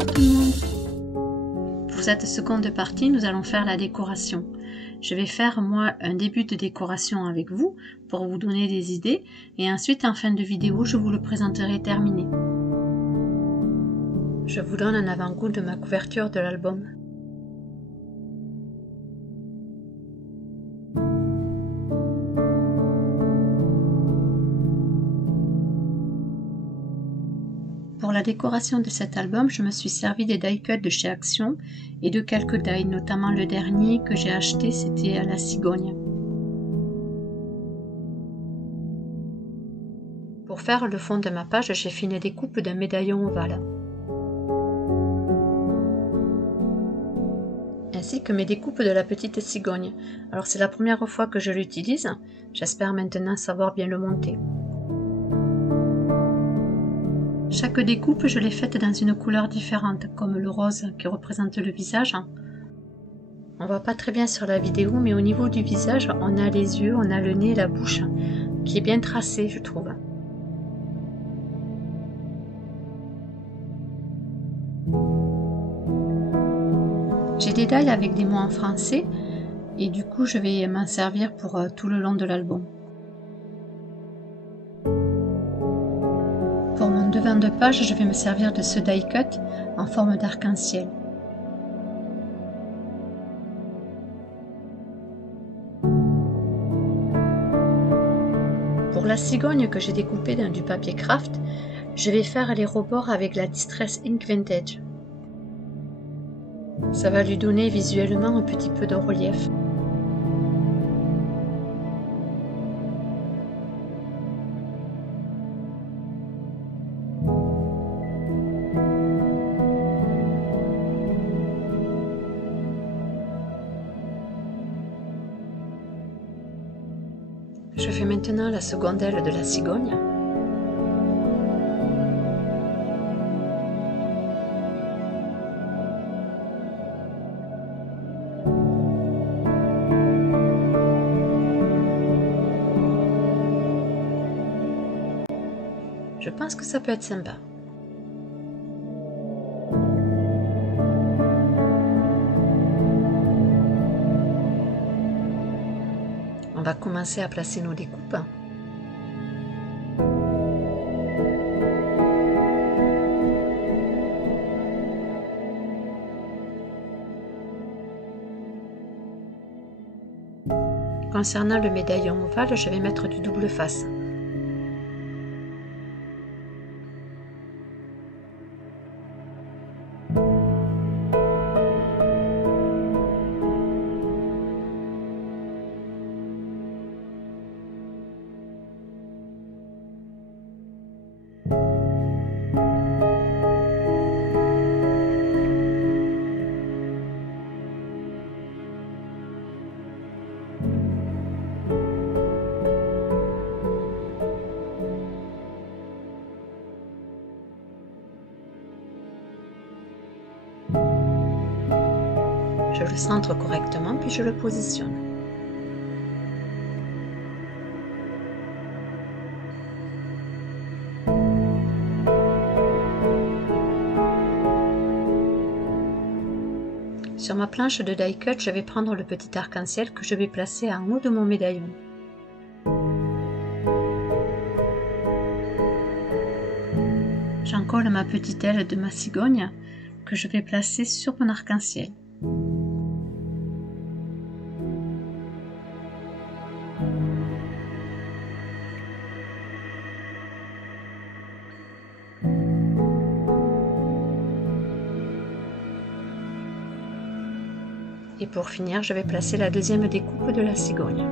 Bonjour tout le monde. Pour cette seconde partie, nous allons faire la décoration. Je vais faire moi un début de décoration avec vous pour vous donner des idées et ensuite en fin de vidéo je vous le présenterai terminé. Je vous donne un avant-goût de ma couverture de l'album. Pour la décoration de cet album, je me suis servi des die cuts de chez Action et de quelques die, notamment le dernier que j'ai acheté, c'était à la cigogne. Pour faire le fond de ma page, j'ai fait une découpe d'un médaillon ovale. Ainsi que mes découpes de la petite cigogne. Alors c'est la première fois que je l'utilise, j'espère maintenant savoir bien le monter. Chaque découpe, je l'ai faite dans une couleur différente, comme le rose qui représente le visage. On voit pas très bien sur la vidéo, mais au niveau du visage, on a les yeux, on a le nez, la bouche, qui est bien tracée, je trouve. J'ai des die avec des mots en français, et du coup, je vais m'en servir pour tout le long de l'album. Pour mon devant de page, je vais me servir de ce die cut en forme d'arc-en-ciel. Pour la cigogne que j'ai découpée dans du papier craft, je vais faire les rebords avec la Distress Ink Vintage. Ça va lui donner visuellement un petit peu de relief. Je fais maintenant la seconde aile de la cigogne. Je pense que ça peut être sympa. On va commencer à placer nos découpes. Concernant le médaillon ovale, je vais mettre du double face. Je le centre correctement, puis je le positionne. Sur ma planche de die cut, je vais prendre le petit arc-en-ciel que je vais placer en haut de mon médaillon. J'en colle ma petite aile de ma cigogne que je vais placer sur mon arc-en-ciel. Et pour finir, je vais placer la deuxième découpe de la cigogne.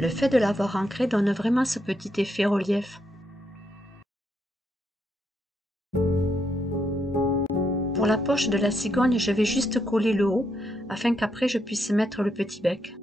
Le fait de l'avoir ancré donne vraiment ce petit effet relief. Pour la poche de la cigogne, je vais juste coller le haut afin qu'après je puisse mettre le petit bec.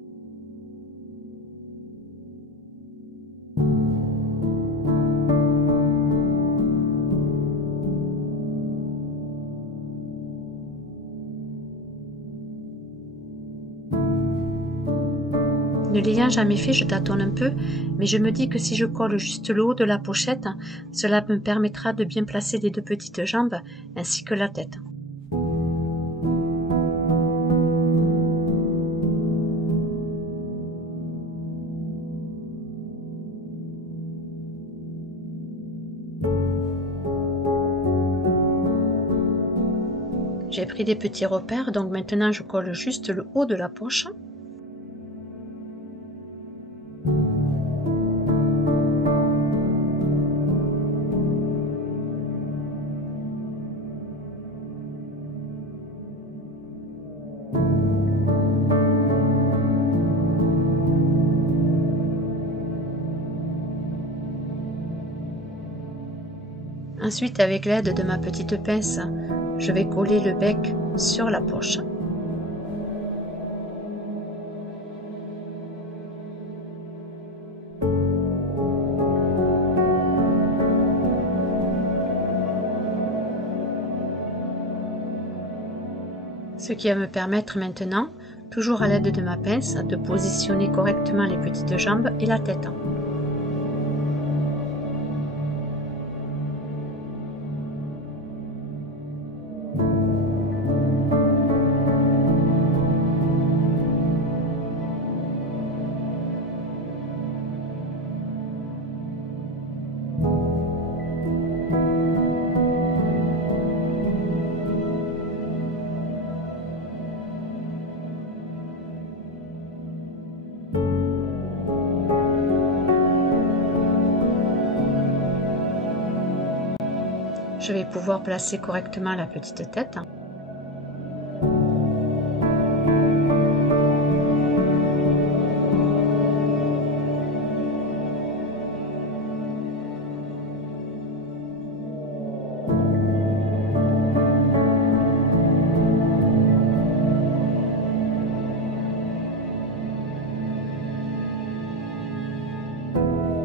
Ne l'ayant jamais fait, je tâtonne un peu, mais je me dis que si je colle juste le haut de la pochette, cela me permettra de bien placer les deux petites jambes ainsi que la tête. J'ai pris des petits repères, donc maintenant je colle juste le haut de la poche. Ensuite, avec l'aide de ma petite pince, je vais coller le bec sur la poche. Ce qui va me permettre maintenant, toujours à l'aide de ma pince, de positionner correctement les petites jambes et la tête. Je vais pouvoir placer correctement la petite tête.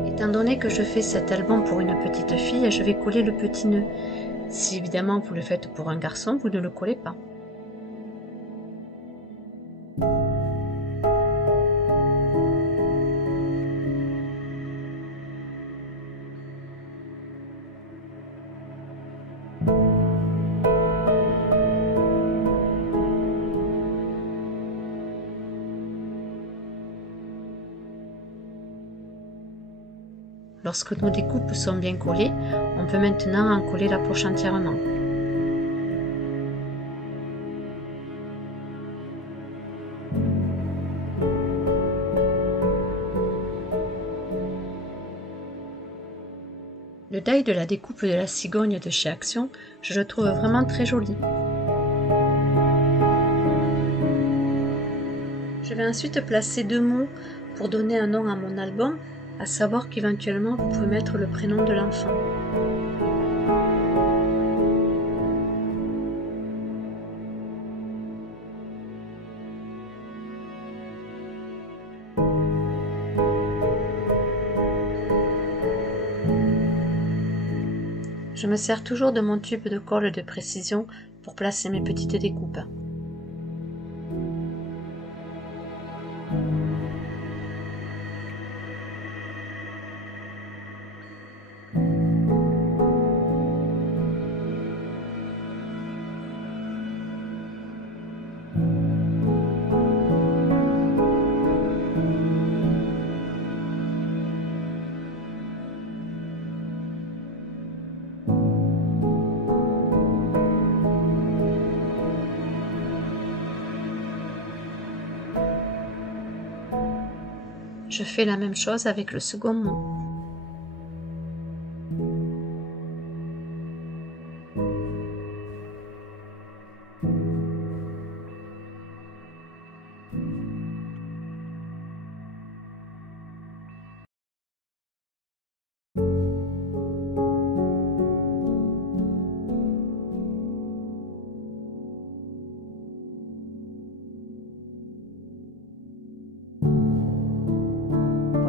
Étant donné que je fais cet album pour une petite fille, je vais coller le petit nœud. Si évidemment vous le faites pour un garçon, vous ne le collez pas. Lorsque nos découpes sont bien collées, on peut maintenant en coller la poche entièrement. Le die de la découpe de la cigogne de chez Action, je le trouve vraiment très joli. Je vais ensuite placer deux mots pour donner un nom à mon album, à savoir qu'éventuellement vous pouvez mettre le prénom de l'enfant. Je me sers toujours de mon tube de colle de précision pour placer mes petites découpes. Je fais la même chose avec le second mot.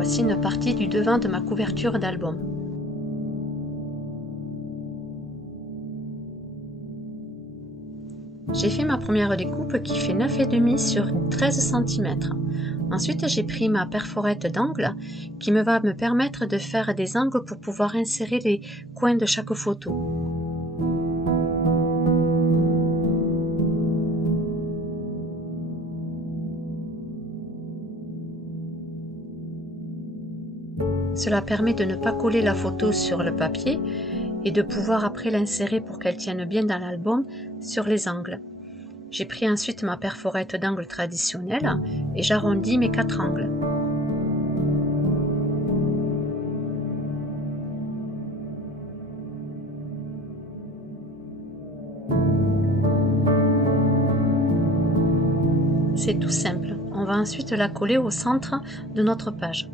Voici une partie du devant de ma couverture d'album. J'ai fait ma première découpe qui fait 9,5 sur 13 cm. Ensuite, j'ai pris ma perforette d'angle qui va me permettre de faire des angles pour pouvoir insérer les coins de chaque photo. Cela permet de ne pas coller la photo sur le papier et de pouvoir après l'insérer pour qu'elle tienne bien dans l'album sur les angles. J'ai pris ensuite ma perforette d'angle traditionnelle et j'arrondis mes 4 angles. C'est tout simple. On va ensuite la coller au centre de notre page.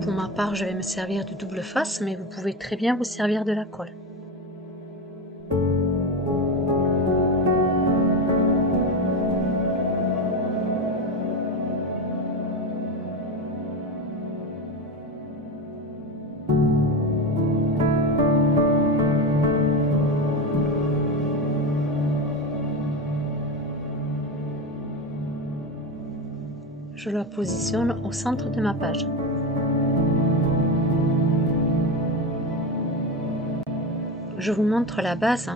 Pour ma part, je vais me servir de double face, mais vous pouvez très bien vous servir de la colle. Je la positionne au centre de ma page. Je vous montre la base,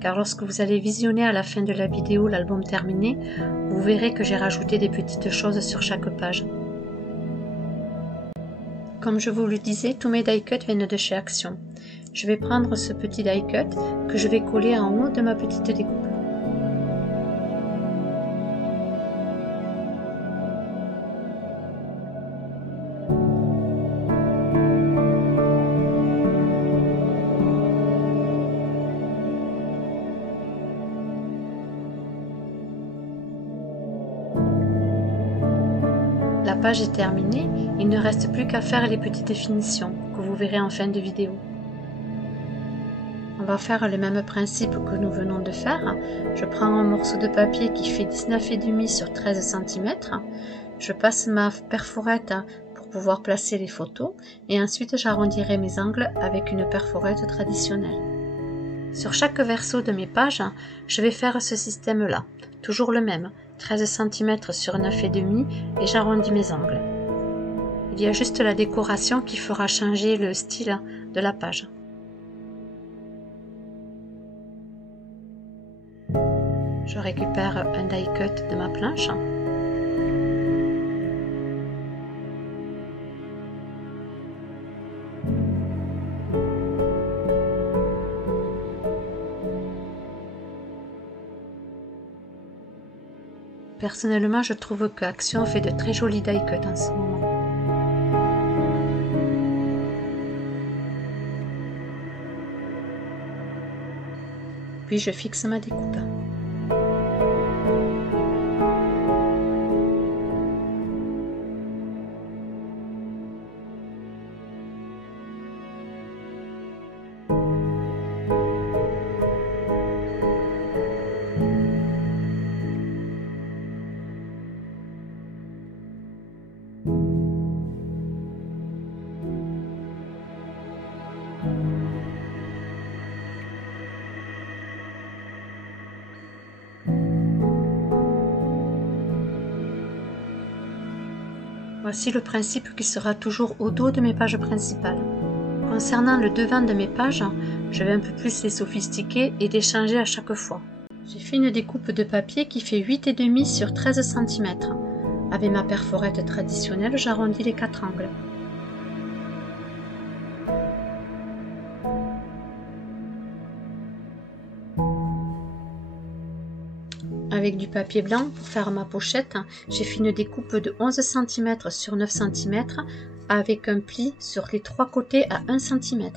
car lorsque vous allez visionner à la fin de la vidéo l'album terminé, vous verrez que j'ai rajouté des petites choses sur chaque page. Comme je vous le disais, tous mes die cuts viennent de chez Action. Je vais prendre ce petit die cut que je vais coller en haut de ma petite découpe. La page est terminée, il ne reste plus qu'à faire les petites finitions que vous verrez en fin de vidéo. On va faire le même principe que nous venons de faire. Je prends un morceau de papier qui fait 19,5 sur 13 cm. Je passe ma perforette pour pouvoir placer les photos et ensuite j'arrondirai mes angles avec une perforette traditionnelle. Sur chaque verso de mes pages, je vais faire ce système-là, toujours le même, 13 cm sur 9,5 et j'arrondis mes angles. Il y a juste la décoration qui fera changer le style de la page. Je récupère un die cut de ma planche. Personnellement, je trouve qu'Action fait de très jolis die cuts en ce moment. Puis je fixe ma découpe. Voici le principe qui sera toujours au dos de mes pages principales. Concernant le devant de mes pages, je vais un peu plus les sophistiquer et les changer à chaque fois. J'ai fait une découpe de papier qui fait 8,5 sur 13 cm. Avec ma perforette traditionnelle, j'arrondis les 4 angles. Avec du papier blanc pour faire ma pochette, j'ai fait une découpe de 11 cm sur 9 cm avec un pli sur les 3 côtés à 1 cm.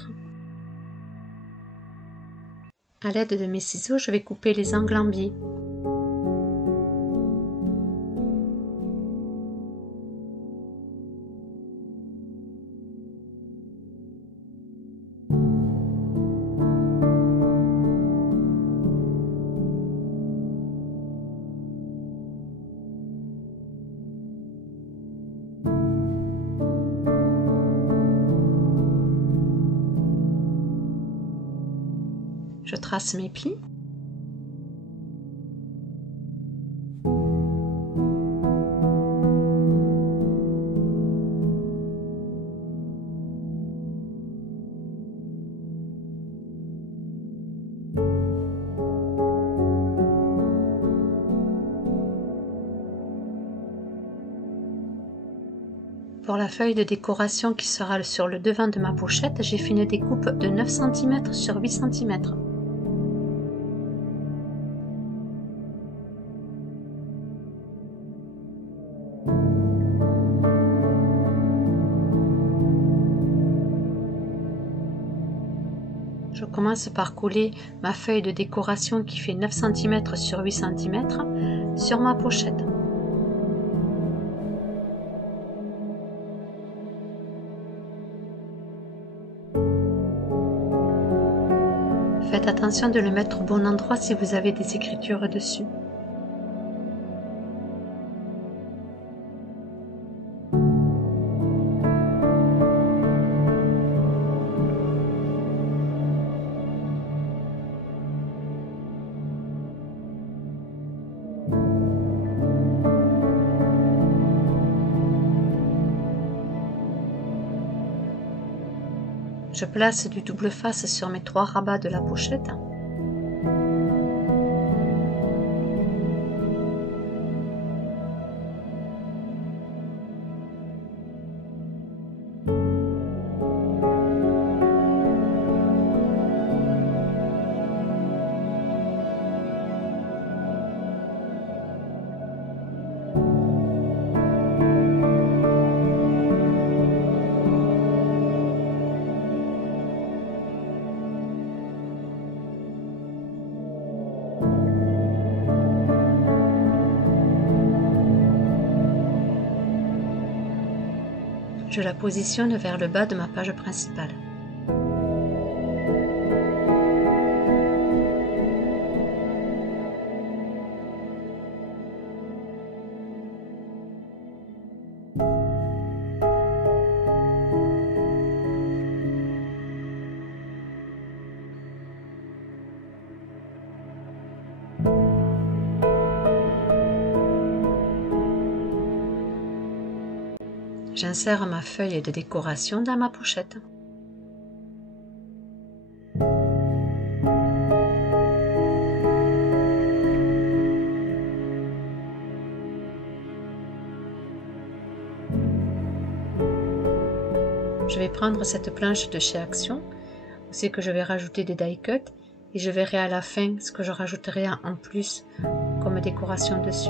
À l'aide de mes ciseaux, je vais couper les angles en biais. Je trace mes plis. Pour la feuille de décoration qui sera sur le devant de ma pochette, j'ai fait une découpe de 9 cm sur 8 cm. Je commence par coller ma feuille de décoration qui fait 9 cm sur 8 cm sur ma pochette. Faites attention de le mettre au bon endroit si vous avez des écritures dessus. Je place du double face sur mes 3 rabats de la pochette. Je la positionne vers le bas de ma page principale. J'insère ma feuille de décoration dans ma pochette. Je vais prendre cette planche de chez Action, c'est que je vais rajouter des die cuts et je verrai à la fin ce que je rajouterai en plus comme décoration dessus.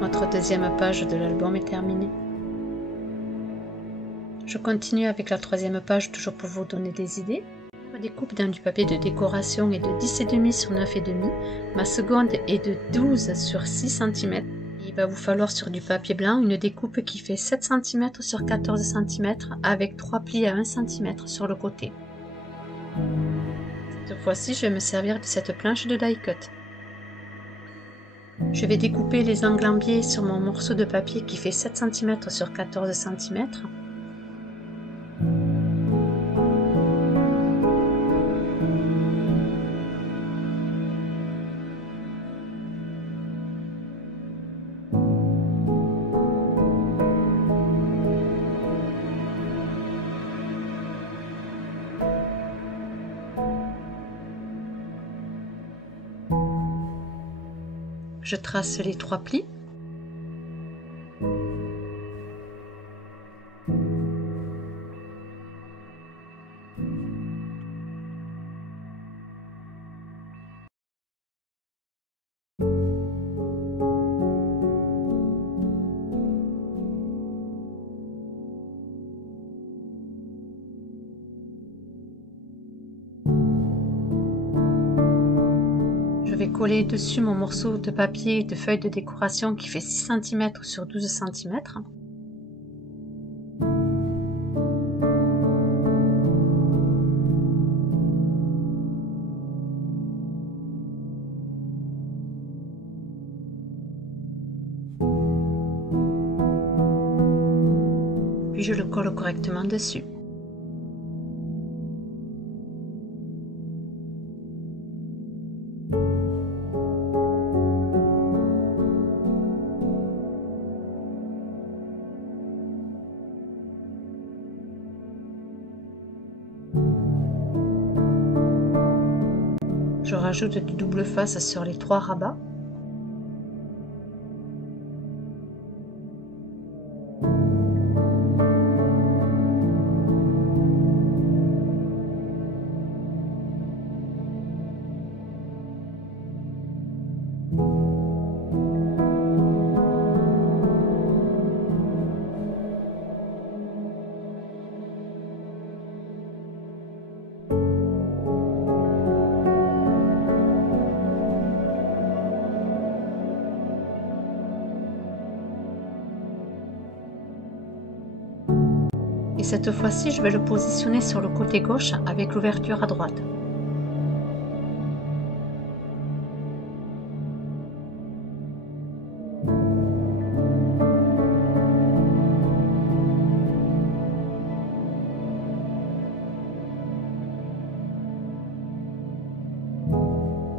Notre deuxième page de l'album est terminée. Je continue avec la troisième page, toujours pour vous donner des idées. Ma découpe dans du papier de décoration est de 10,5 sur 9,5. Ma seconde est de 12 sur 6 cm. Il va vous falloir sur du papier blanc une découpe qui fait 7 cm sur 14 cm avec 3 plis à 1 cm sur le côté. Cette fois-ci, je vais me servir de cette planche de die cut. Je vais découper les angles en biais sur mon morceau de papier qui fait 7 cm sur 14 cm. Je trace les 3 plis. Je vais coller dessus mon morceau de papier de feuille de décoration qui fait 6 cm sur 12 cm. puis je le colle correctement dessus. Je rajoute du double face sur les 3 rabats. Et cette fois-ci, je vais le positionner sur le côté gauche avec l'ouverture à droite.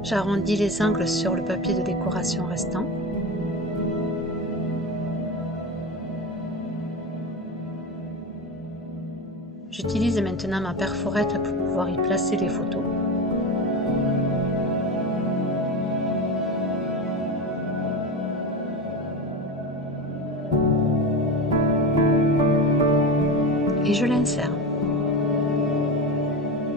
J'arrondis les angles sur le papier de décoration restant. J'utilise maintenant ma perforette pour pouvoir y placer les photos. Et je l'insère.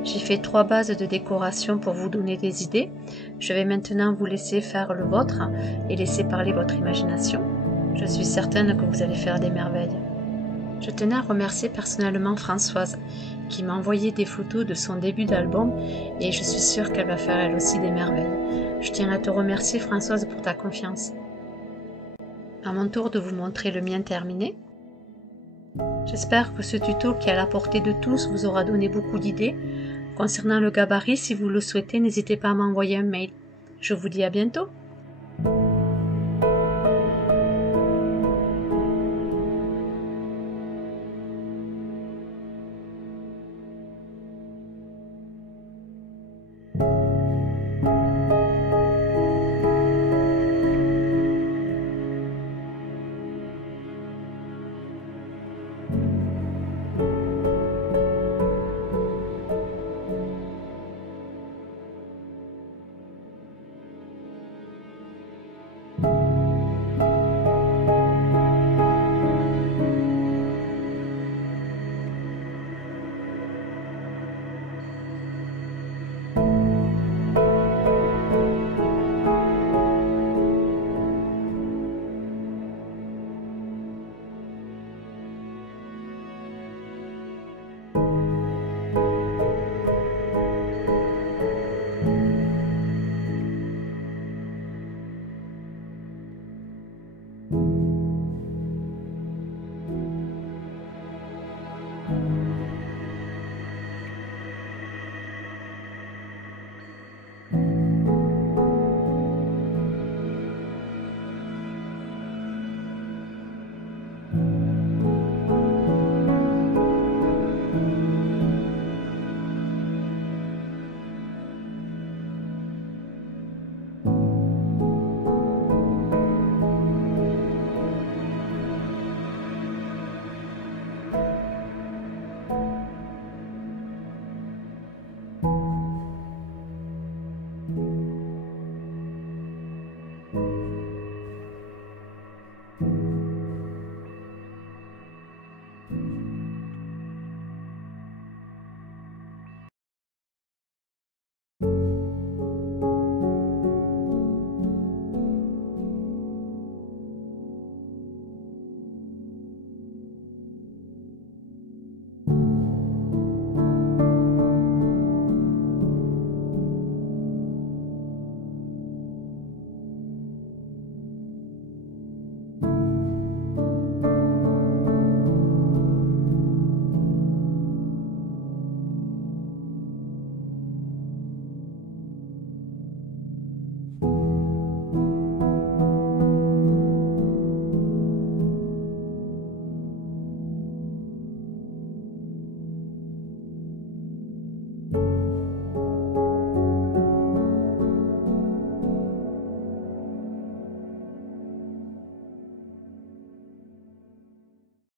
J'ai fait 3 bases de décoration pour vous donner des idées. Je vais maintenant vous laisser faire le vôtre et laisser parler votre imagination. Je suis certaine que vous allez faire des merveilles. Je tenais à remercier personnellement Françoise qui m'a envoyé des photos de son début d'album et je suis sûre qu'elle va faire elle aussi des merveilles. Je tiens à te remercier Françoise pour ta confiance. À mon tour de vous montrer le mien terminé. J'espère que ce tuto qui est à la portée de tous vous aura donné beaucoup d'idées. Concernant le gabarit, si vous le souhaitez, n'hésitez pas à m'envoyer un mail. Je vous dis à bientôt.